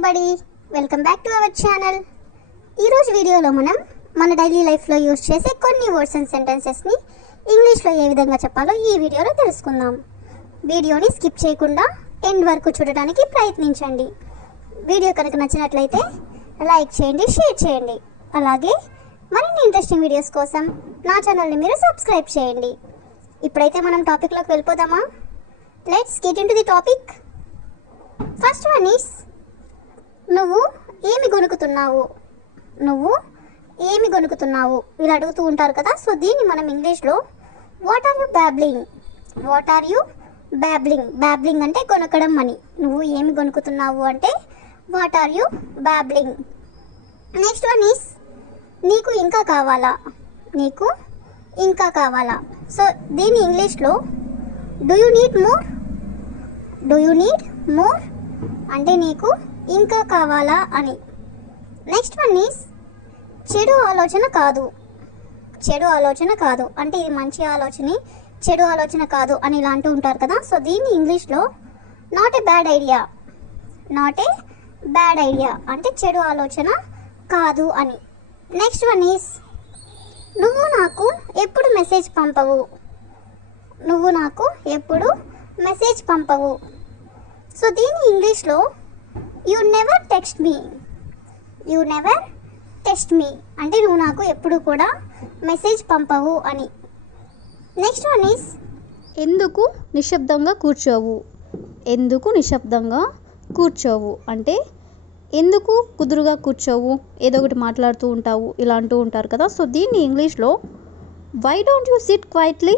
Everybody, welcome back to our channel. ఈరోజు వీడియోలో మనం మన డైలీ లైఫ్లో యూజ్ చేసే కొన్ని వర్డ్స్ అండ్ సెంటెన్సెస్ని ఇంగ్లీష్లో ఏ విధంగా చెప్పాలో ఈ వీడియోలో తెలుసుకుందాం. వీడియోని స్కిప్ చేయకుండా ఎండ్ వరకు చూడడానికి ప్రయత్నించండి. వీడియో కనుక నచ్చినట్లయితే లైక్ చేయండి, షేర్ చేయండి. అలాగే మరిన్ని ఇంట్రెస్టింగ్ వీడియోస్ కోసం నా ఛానల్ని మీరు సబ్స్క్రైబ్ చేయండి. ఇప్పుడైతే మనం టాపిక్లోకి వెళ్ళిపోదామా? Let's get in to the topic. First one is నువ్వు ఏమి గొనుకుతున్నావు. నువ్వు ఏమి గొనుకుతున్నావు ఇలా అడుగుతూ ఉంటారు కదా. సో దీన్ని మనం ఇంగ్లీష్లో what are you babbling, what are you babbling. Babbling అంటే కొనకడం అని. నువ్వు ఏమి గొనుకుతున్నావు అంటే what are you babbling. Next one is నీకు ఇంకా కావాలా, నీకు ఇంకా కావాలా. సో దీన్ని ఇంగ్లీష్లో do you need more, do you need more అంటే నీకు ఇంకా కావాలా అని. నెక్స్ట్ వన్ ఈస్ చెడు ఆలోచన కాదు, చెడు ఆలోచన కాదు అంటే ఇది మంచి ఆలోచన, చెడు ఆలోచన కాదు అని ఇలా అంటూ ఉంటారు కదా. సో దీన్ని ఇంగ్లీష్లో not a bad idea, not a bad idea అంటే చెడు ఆలోచన కాదు అని. నెక్స్ట్ వన్ ఈస్ నువ్వు నాకు ఎప్పుడు మెసేజ్ పంపవు, నువ్వు నాకు ఎప్పుడు మెసేజ్ పంపవు. సో దీన్ని ఇంగ్లీష్లో you never text me, you never text me అంటే నువ్వు నాకు ఎప్పుడు కూడా మెసేజ్ పంపవు అని. నెక్స్ట్ వన్ ఈస్ ఎందుకు నిశ్శబ్దంగా కూర్చోవు, ఎందుకు నిశ్శబ్దంగా కూర్చోవు అంటే ఎందుకు కుదురుగా కూర్చోవు, ఏదో ఒకటి మాట్లాడుతూ ఉంటావు ఇలా అంటూ ఉంటారు కదా. సో దీన్ని ఇంగ్లీష్లో why don't you sit quietly,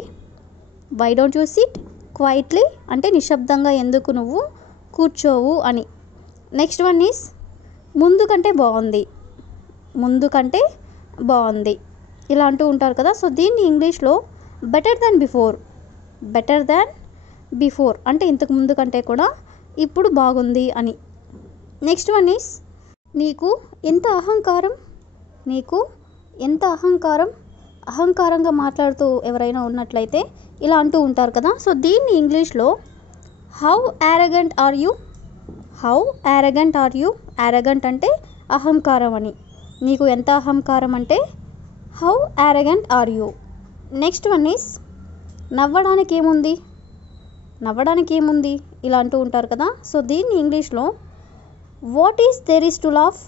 why don't you sit quietly అంటే నిశ్శబ్దంగా ఎందుకు నువ్వు కూర్చోవు అని. నెక్స్ట్ వన్ ఈస్ ముందు కంటే బాగుంది, ముందు కంటే బాగుంది ఇలా అంటూ ఉంటారు కదా. సో దీన్ని ఇంగ్లీష్లో better than before, better than before అంటే ఇంతకు ముందు కంటే కూడా ఇప్పుడు బాగుంది అని. నెక్స్ట్ వన్ ఈస్ నీకు ఎంత అహంకారం, నీకు ఎంత అహంకారం, అహంకారంగా మాట్లాడుతూ ఎవరైనా ఉన్నట్లయితే ఇలా అంటూ ఉంటారు కదా. సో దీన్ని ఇంగ్లీష్లో how arrogant are you, how arrogant are you. Arrogant అంటే అహంకారం అని. నీకు ఎంత అహంకారం అంటే how arrogant are you. Next one is నవ్వడానికి ఏముంది, నవ్వడానికి ఏముంది ఇలా అంటూ ఉంటారు కదా. సో దీన్ని ఇంగ్లీష్లో what is there is to laugh,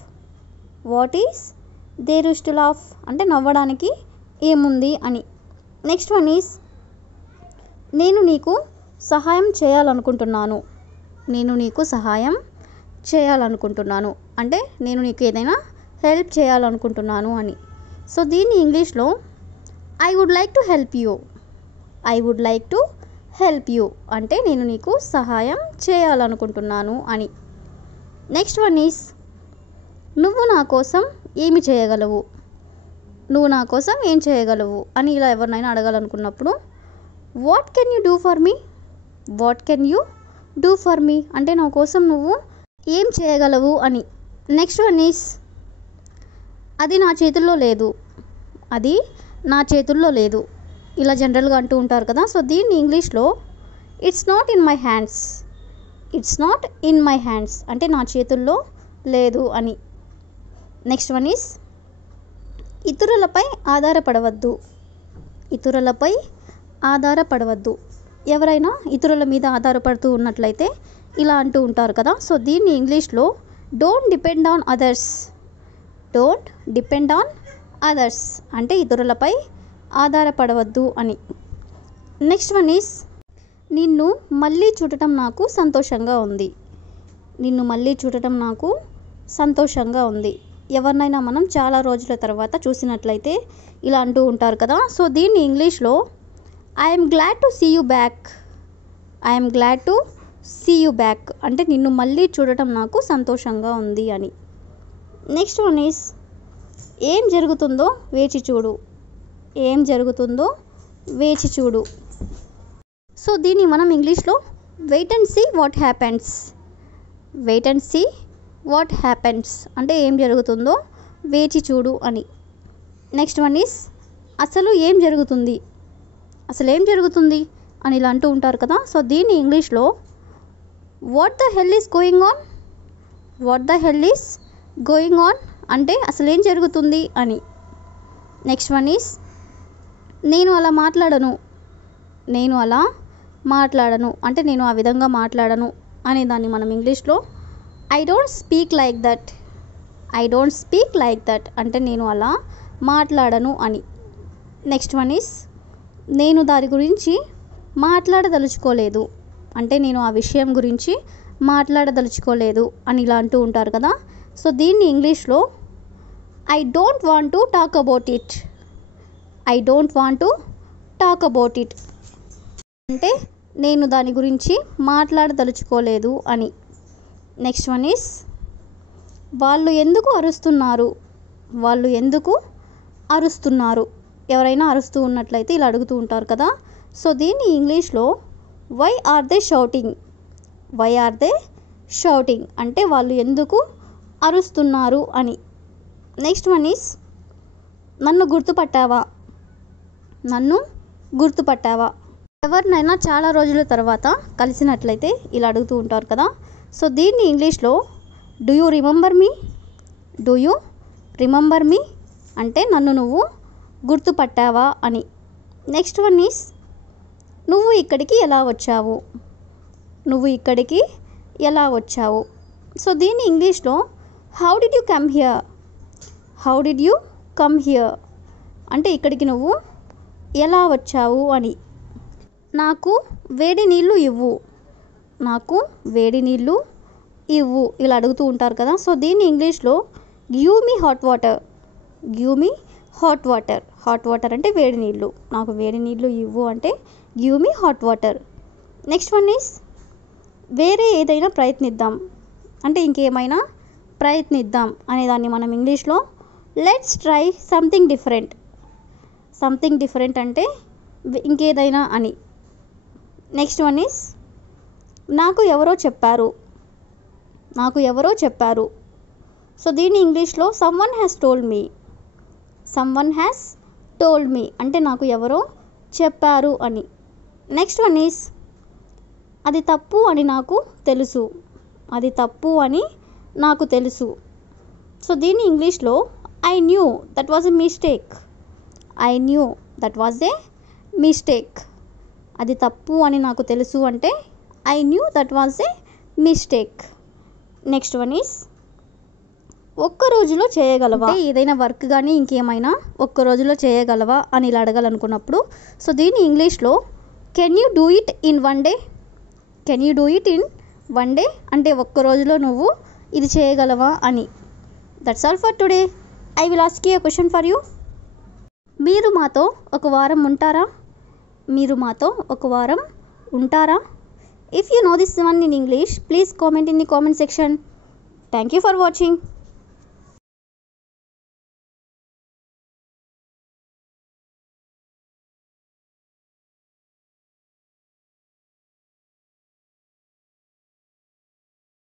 what is there is to laugh అంటే నవ్వడానికి ఏముంది అని. నెక్స్ట్ వన్ ఈస్ నేను నీకు సహాయం చేయాలనుకుంటున్నాను, నేను నీకు సహాయం చేయాలనుకుంటున్నాను అంటే నేను నీకు ఏదైనా హెల్ప్ చేయాలనుకుంటున్నాను అని. సో దీన్ని ఇంగ్లీష్లో I would like to help you, I would like to help you అంటే నేను నీకు సహాయం చేయాలనుకుంటున్నాను అని. నెక్స్ట్ వన్ ఈస్ నువ్వు నా కోసం ఏమి చేయగలవు, నువ్వు నా కోసం ఏం చేయగలవు అని ఇలా ఎవరినైనా అడగాలనుకున్నప్పుడు what can you do for me, what can you do for me అంటే నా కోసం నువ్వు ఏం చేయగలవు అని. నెక్స్ట్ వన్ ఈస్ అది నా చేతుల్లో లేదు, అది నా చేతుల్లో లేదు ఇలా జనరల్గా అంటూ ఉంటారు కదా. సో దీన్ని ఇంగ్లీష్లో it's not in my hands, it's not in my hands అంటే నా చేతుల్లో లేదు అని. నెక్స్ట్ వన్ ఈస్ ఇతరులపై ఆధారపడవద్దు, ఇతరులపై ఆధారపడవద్దు. ఎవరైనా ఇతరుల మీద ఆధారపడుతూ ఉన్నట్లయితే ఇలా అంటూ ఉంటారు కదా. సో దీన్ని ఇంగ్లీష్లో don't depend on others, don't depend on others అంటే ఇతరులపై ఆధారపడవద్దు అని. నెక్స్ట్ వన్ ఈస్ నిన్ను మళ్ళీ చూడటం నాకు సంతోషంగా ఉంది, నిన్ను మళ్ళీ చూడటం నాకు సంతోషంగా ఉంది. ఎవరినైనా మనం చాలా రోజుల తర్వాత చూసినట్లయితే ఇలా అంటూ ఉంటారు కదా. సో దీన్ని ఇంగ్లీష్లో I'm glad to see you back, I'm glad to see you back అంటే నిన్ను మళ్ళీ చూడటం నాకు సంతోషంగా ఉంది అని. నెక్స్ట్ వన్ ఈస్ ఏం జరుగుతుందో వేచి చూడు, ఏం జరుగుతుందో వేచి చూడు. సో దీన్ని మనం ఇంగ్లీష్లో wait and see what happens, wait and see what happens అంటే ఏం జరుగుతుందో వేచి చూడు అని. నెక్స్ట్ వన్ ఈస్ అసలు ఏం జరుగుతుంది, అసలు ఏం జరుగుతుంది అని ఇలా అంటూ ఉంటారు కదా. సో దీన్ని ఇంగ్లీష్లో what the hell is going on, what the hell is going on అంటే అసలు ఏం జరుగుతుంది అని. నెక్స్ట్ వన్ ఈస్ నేను అలా మాట్లాడను. నేను అలా మాట్లాడను అంటే నేను ఆ విధంగా మాట్లాడను అనే దాన్ని మనం ఇంగ్లీష్లో I don't speak like that. I don't speak like that అంటే నేను అలా మాట్లాడను అని. నెక్స్ట్ వన్ ఈస్ నేను దాని గురించి మాట్లాడదలుచుకోలేదు అంటే నేను ఆ విషయం గురించి మాట్లాడదలుచుకోలేదు అని ఇలా అంటూ ఉంటారు కదా. సో దీన్ని ఇంగ్లీష్లో I don't want to talk about it. I don't want to talk about it అంటే నేను దాని గురించి మాట్లాడదలుచుకోలేదు అని. నెక్స్ట్ వన్ ఈస్ వాళ్ళు ఎందుకు అరుస్తున్నారు. వాళ్ళు ఎందుకు అరుస్తున్నారు ఎవరైనా అరుస్తూ ఉన్నట్లయితే ఇలా అడుగుతూ ఉంటారు కదా. సో దీన్ని ఇంగ్లీష్లో why are they shouting. Why are they shouting అంటే వాళ్ళు ఎందుకు అరుస్తున్నారు అని. నెక్స్ట్ వన్ ఈస్ నన్ను గుర్తుపట్టావా. నన్ను గుర్తుపట్టావా ఎవరినైనా చాలా రోజుల తర్వాత కలిసినట్లయితే ఇలా అడుగుతూ ఉంటారు కదా. సో దీన్ని ఇంగ్లీష్లో do you remember me. Do you remember me అంటే నన్ను నువ్వు గుర్తుపట్టావా అని. నెక్స్ట్ వన్ ఈస్ నువ్వు ఇక్కడికి ఎలా వచ్చావు. నువ్వు ఇక్కడికి ఎలా వచ్చావు. సో దీన్ని ఇంగ్లీష్లో how did you come here. How did you come here అంటే ఇక్కడికి నువ్వు ఎలా వచ్చావు అని. నాకు వేడి నీళ్ళు ఇవ్వు. నాకు వేడి నీళ్ళు ఇవ్వు ఇలా అడుగుతూ ఉంటారు కదా. సో దీన్ని ఇంగ్లీష్లో give me hot water. Give me hot water. Hot water అంటే వేడి నీళ్ళు. నాకు వేడి నీళ్ళు ఇవ్వు అంటే give me hot water. Next one is వేరే ఏదైనా ప్రయత్నిద్దాం అంటే ఇంకేమైనా ప్రయత్నిద్దాం అనేదాన్ని మనం ఇంగ్లీష్లో let's try something different. Something different అంటే ఇంకేదైనా అని. నెక్స్ట్ వన్ ఈస్ నాకు ఎవరో చెప్పారు. నాకు ఎవరో చెప్పారు. సో దీన్ని ఇంగ్లీష్లో someone has told me. Someone has told me అంటే నాకు ఎవరో చెప్పారు అని. నెక్స్ట్ వన్ ఈస్ అది తప్పు అని నాకు తెలుసు. అది తప్పు అని నాకు తెలుసు. సో దీన్ని ఇంగ్లీష్లో I knew that was a mistake. I knew that was a mistake. అది తప్పు అని నాకు తెలుసు అంటే I knew that was a mistake. Next one is ఒక్క రోజులో చేయగలవా. ఏదైనా వర్క్ కానీ ఇంకేమైనా ఒక్క రోజులో చేయగలవా అని ఇలా అడగాలనుకున్నప్పుడు సో దీన్ని ఇంగ్లీష్లో can you do it in one day. Can you do it in one day అంటే ఒక్క రోజులో నువ్వు ఇది చేయగలవా అని. That's all for today. I will ask you a question for you. మీరు మాతో ఒక వారం ఉంటారా. మీరు మాతో ఒక వారం ఉంటారా. If you know this one in English please comment in the comment section. Thank you for watching.